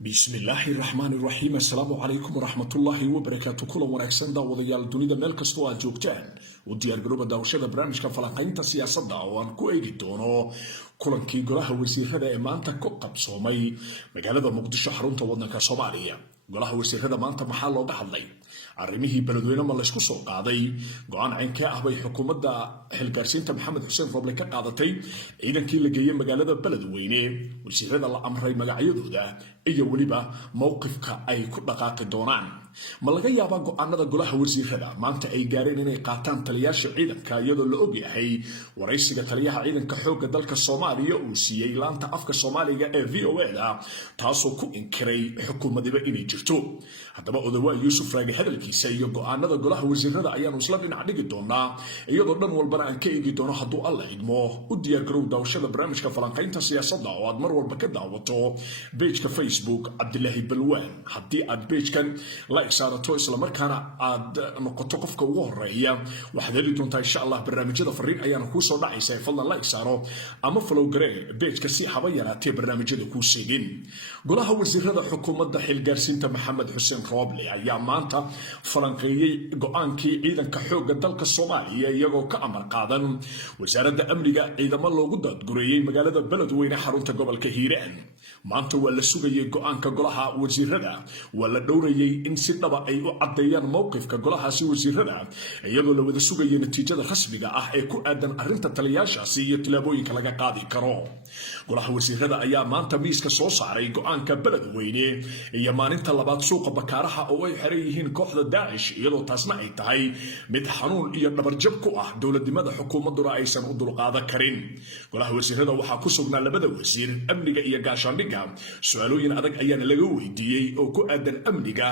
بسم الله الرحمن الرحيم السلام عليكم ورحمة الله وبركاته كل ونكسن داوديال دنيا مeel kastoo aad joogtaan u diyaar garooba daawashada barnaamijka falanqaynta siyaasadda oo aan ku eegi doono kulankii golaha wasiirada ee maanta ku qabsoomay magaalada Muqdisho xarunta waddanka Soomaaliya golaha wasiirada maanta maxaa looga hadlay arrimihii beledweyne ma la isku soo qaaday go'aan caynka ah bay xukuumadda xilgaarsiinta Maxamed Xuseen Roble ka qaadatay ciidankii la geeyay magaalada beledweyne wasiirada la amray magacyadooda iyo waliba mowqifka ay ku dhaqaaqi doonaan ma laga yaabaa go'aanada golaha wasiirada maanta ay gaareen inay qaataan taliyaasha ciidanka iyadoo la og yahay waraysiga taliyaha ciidanka xoogga dalka Soomaaliya uu siiyay laanta afka Soomaaliga ee VOA-da taasoo ku inkiray xukuumadda inay jirto haddaba odawa Yuusuf Raage hadalkiisa iyo go'aanada golaha wasiirada ayaanu isla dhinac dhigi doonaa iyadoo dhan walbana aan ka eegi doono hadduu alla idmo u diyaar garow daawashada barnaamijka falanqaynta siyaasadda oo aad mar walba ka daawato page-ka Facebook Cabdilaahi Balwaan haddii aad page-kan like saarato isla markaana aad noqoto qofka ugu horeeya waxaad heli doontaa insha Allah barnaamijyada fariin ayaana ku soo dhacaysa fadlan like saaro ama follow garee page-ka si haba yaraatee barnaamijyada ku seegin golaha wasiirada xukuumadda xilgaarsiinta Maxamed Xuseen Roble ayaa maanta falanqeeyay go'aankii ciidanka xoogga dalka Soomaaliya iyagoo ka amar qaadan wasaaradda amniga ciidamo loogu daadgureeyay magaalada beledweyne xarunta gobolka Hiiraan maanta waa la sugayay go'aanka golaha wasiirada waa la dhowrayay in si dhaba ay u cadeeyaan mowqifka golahaasi wasiirada iyadoo la wada sugayay natiijada rasmiga ah ee ku aadan arrinta taliyaashaasi iyo tilaabooyinka laga qaadi karo golaha wasiirada ayaa maanta miiska soo saaray go'aanka beledweyne iyo maalinta labaad suuqa bakaaraha oo ay xiran yihiin kooxda Daesh iyadoo taasna ay tahay mid xanuun iyo dhabarjab ku ah dowladnimada xukuumaduna aysan u dulqaadan karin golaha wasiirada waxaa ku sugnaa labada wasiir amniga iyo gaashaandhigga su'aalooyin adag ayaana laga weydiiyay oo ku aadan amniga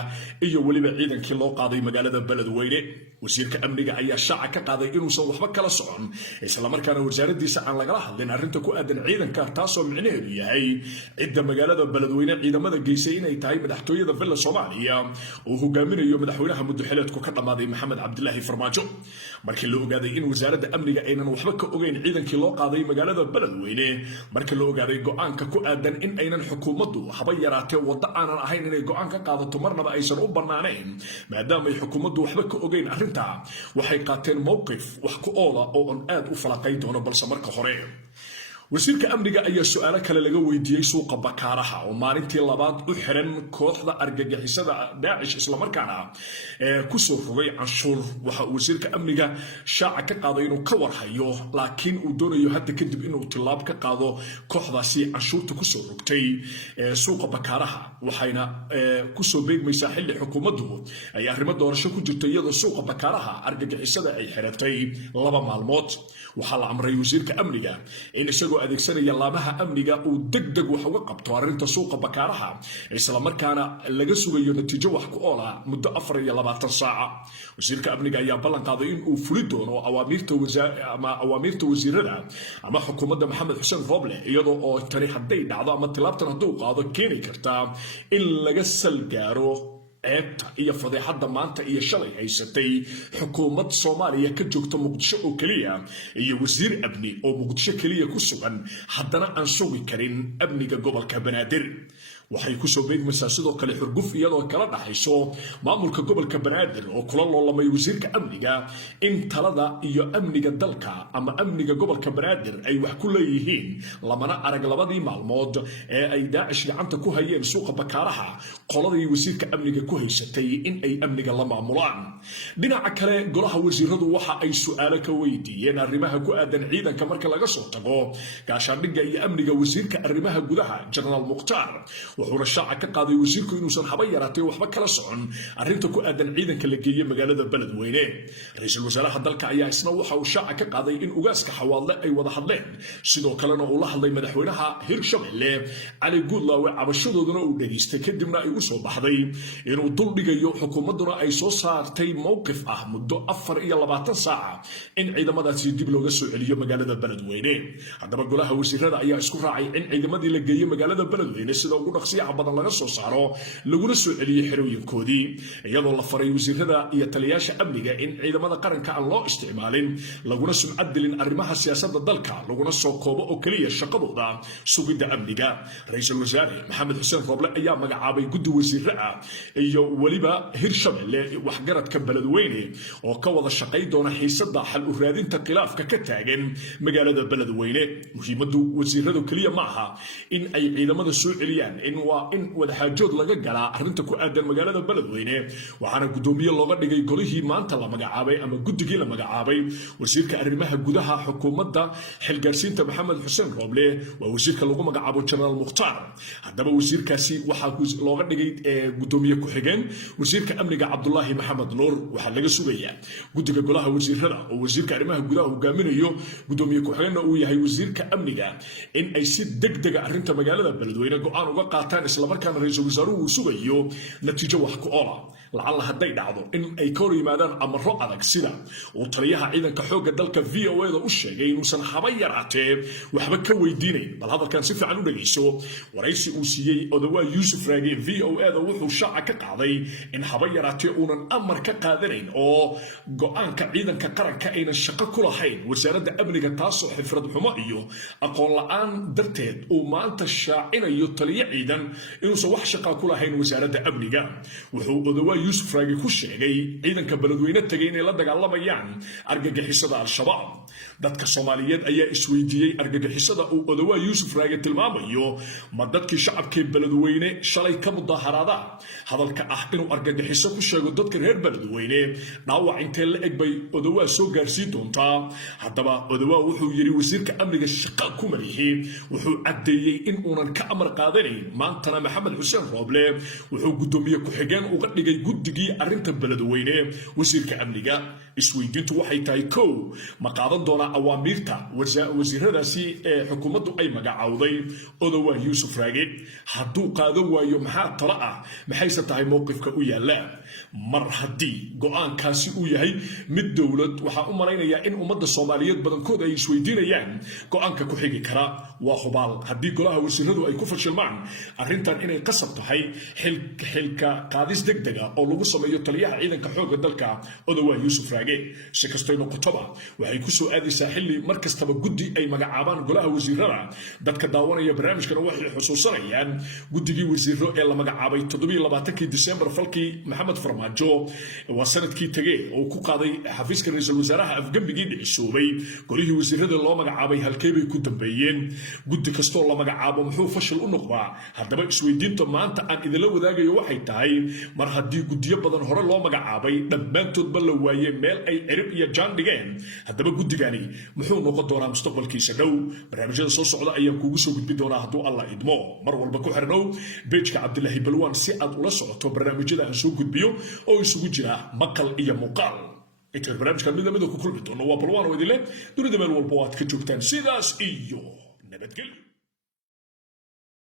iyo waliba ciidankii loo qaaday magaalada beledweyne wasiirka amniga ayaa shaaca ka qaaday inuusan waxba kala socon isla markaana wasaaraddiisa aan lagala hadlin arrinta ku aadan ciidanka taasoo micnaheedu yahay cidda magaalada beledweyne ciidamada geysay inay tahay madaxtooyada villa Soomaaliya oo hogaaminayo madaxweynaha muddo-xileedku ka dhamaaday Maxamed Cabdilaahi Farmaajo markii la ogaaday in wasaaradda amniga aynan waxba ka ogeyn ciidankii loo qaaday magaalada beledweyne markii la ogaaday go'aanka ku aadan in aynan xukuumaddu haba yaraatee waddo aanan ahayn inay go'aan ka qaadato marnaba aysan u bannaanayn maadaama ay xukuumaddu waxba ka ogeyn arrinta waxay qaateen mowqif wax ku oola oo aan aad u falaqay doono balse marka hore wasiirka amniga ayaa su'aalo kale laga weydiiyay suuqa bakaaraha oo maalintii labaad u xiran kooxda argagixisada Daesh isla markaana ku soo rogay canshuur waxa wasiirka amniga shaaca ka qaaday inuu ka warhayo laakiin uu doonayo hadda kadib inuu tilaab ka qaado kooxdaasi canshuurta ku soo rogtay suuqa bakaaraha waxayna ku soo beegmaysaa xilli xukuumaddu ay arrimo doorasho ku jirto iyadoo suuqa bakaaraha argagixisada ay xiratay 2 maalmood waxaa la amray wasiirka amniga in isagoo adeegsanaya laamaha amniga uu degdeg wax uga qabto arrinta suuqa bakaaraha isla markaana laga sugayo natiijo wax ku oola muddo 24 saac wasiirka amniga ayaa ballan qaaday in uu fuli doono awaamirta wasiirada ama xukuumadda Maxamed Xuseen Roble iyadoo oo tani hadday dhacdo ama tilaabtan hadduu qaado keeni karta in laga salgaaro eebta iyo fadeexada maanta iyo shalay haysatay xukuumad Soomaaliya ka joogta Muqdisho oo kaliya iyo wasiir amni oo Muqdisho kaliya ku sugan haddana aan sugi karin amniga gobolka Banaadir waxay ku soo beegmaysaa sidoo kale xurguf iyadoo kala dhaxayso maamulka gobolka Banaadir oo kula loolamay wasiirka amniga in talada iyo amniga dalka ama amniga gobolka Banaadir ay wax ku leeyihiin lamana arag labadii maalmood ee ay Daesh gacanta ku hayeen suuqa bakaaraha qoladii wasiirka amniga ku haysatay in ay amniga la maamulaan dhinaca kale golaha wasiiradu waxa ay su'aalo ka weydiiyeen arrimaha ku aadan ciidanka marka laga soo tago gaashaandhigga iyo amniga wasiirka arrimaha gudaha General Mukhtar wuxuuna shaaca ka qaaday wasiirku inuusan haba yaraatee waxba kala socon arrinta ku aadan ciidanka la geeyay magaalada beledweyne ra'iisul wasaaraha dalka ayaa isna waxa uu shaaca ka qaaday in ugaaska xawaadle ay wada hadleen sidoo kalena uu la hadlay madaxweynaha Hirshabelle Cali Goodlawe cabashadoodana uu dhageystay kadibna ay u soo baxday inuu dul dhigayo xukuumaduna ay soo saartay mowqif ah muddo 24 saac in ciidamadaasi dib looga soo celiyo magaalada beledweyne haddaba golaha wasiirada ayaa isku raacay in ciidamadii la geeyay magaalada beledweyne sida ugu dhaqsiyaha badan laga soo saaro laguna soo celiyay xerooyinkoodii iyadoo la faray wasiirada iyo taliyaasha amniga in ciidamada qaranka aan loo isticmaalin laguna sumcad dilin arrimaha siyaasadda dalka laguna soo koobo oo kaliya shaqadooda sugidda amniga ra'iisul wasaare maxamed xuseen rooble ayaa magacaabay guddi wasiiro ah iyo waliba hirshabelle waxgaradka beledweyne oo ka wada shaqay doona xiisada xal u raadinta khilaafka ka taagan magaalada beledweyne muhiimadu wasiiradu kaliya ma aha in ay ciidamada soo celiyaan in wadaxaajood laga galaa arrinta ku aadan magaalada beledweyne waxaana gudoomiye looga dhigay golihii maanta la magacaabay ama guddigii la magacaabay wasiirka arrimaha gudaha xukuumadda xilgaarsiinta maxamed xuseen rooble waa wasiirka lagu magacaabo jenaraal mukhtaar haddaba wasiirkaasi waxaa looga dhigay gudoomiye ku-xigeen wasiirka amniga cabdulaahi maxamed nuur waxaa laga sugayaa guddiga golaha wasiirada oo wasiirka arrimaha gudaha hogaaminayo gudoomiye ku-xigeenna uu yahay wasiirka amniga in ay si degdega arrinta magaalada beledweyne go-aan uga qaataan islamarkaana ra-iisul wasaaruhu uu sugayo natiijo wax ku oola lacalla hadday dhacdo in ay ka hor yimaadaan amaro adag sida uu taliyaha ciidanka xoogga dalka v o da u sheegay inuusan haba yaraatee waxba ka weydiinayn bal hadalkan si fiican u dhegayso waraysi uu siiyey odawaa yuusuf raage v o da wuxuu shaaca ka qaaday in haba yaraatee uunan amar ka qaadanayn oo go-aanka ciidanka qaranka aynan shaqo ku lahayn wasaaradda amniga taasoo xifrad xumo iyo aqoon la-aan darteed uu maanta shaacinayo taliyo ciidan inuusan wax shaqaa ku lahayn wasaaradda amniga wuxuu odawaa yuusuf raage ku sheegay ciidanka beledweyne tagay inay la dagaalamayaan argagixisada al-shabaab dadka soomaaliyeed ayaa isweydiiyey argagixisada uu odawaa yuusuf raage tilmaamayo ma dadkii shacabkee beledweyne shalay ka mudaaharaada hadalka ah inuu argagixiso ku sheego dadka reer beledweyne dhaawac intee la eg bay odawaa soo gaarsiin doontaa haddaba odawaa wuxuu yidhi wasiirka amniga shaqa ku malihi wuxuu caddeeyey in uunan ka amar qaadanayn maantana maxamed xuseen rooble wuxuu gudoomiye ku-xigeen uga dhigay guddigii arrinta beledweyne wasiirka amniga isweydiintu waxay tahay kow ma qaadan doonaa awaamiirta wasiiradaasi ee xukuumaddu ay magacowday odawaa yuusuf raage hadduu qaadan waayo maxaa talo ah maxayse tahay mowqifka u yaalla mar haddii go-aankaasi uu yahay mid dowlad waxaa u malaynayaa in ummadda soomaaliyeed badankood ay isweydiinayaan go-aanka ku xigi kara waa hubaal haddii golaha wasiiradu ay ku fashilmaan arrintan inay qasab tahay xilka qaadis degdeg ah oo lagu sameeyo taliyaha ciidanka xoogga dalka odawaa yuusuf raage si kastay noqotoba waxay ku soo aadaysaa xilli mar kastaba guddi ay magacaabaan golaha wasiirada dadka daawanaya barnaamijkana waxay xusuusanayaan guddigii wasiiro ee la magacaabay 27 Diseembar falkii maxamed farmaajo waa sanadkii tagay oo ku qaaday xafiiska ra'iisul wasaaraha afgambigii dhicisoobay golihii wasiirada loo magacaabay halkee bay ku dambeeyeen guddi kastoo la magacaabo muxuu fashil u noqdaa haddaba isweydiinta maanta aan idinla wadaagayo waxay tahay mar haddii guddiyo badan hore loo magacaabay dhammaantoodba la waayey meel ay cirib iyo jaan dhigeen haddaba guddigani muxuu noqon doonaa mustaqbalkiisa dhow barnaamijyada soo socda ayaan kuugu soo gudbin doonaa hadduu alla idmo mar walba ku xirnow beejka cabdilaahi balwaan si aad ula socoto barnaamijyada aan soo gudbiyo oo isugu jira maqal iyo muuqaal intaan barnaamijkan midamida ku kulmi doono waa balwaan oo idin leh dunida meel walba oo aad ka joogtaan sidaas iyo nabadgelyo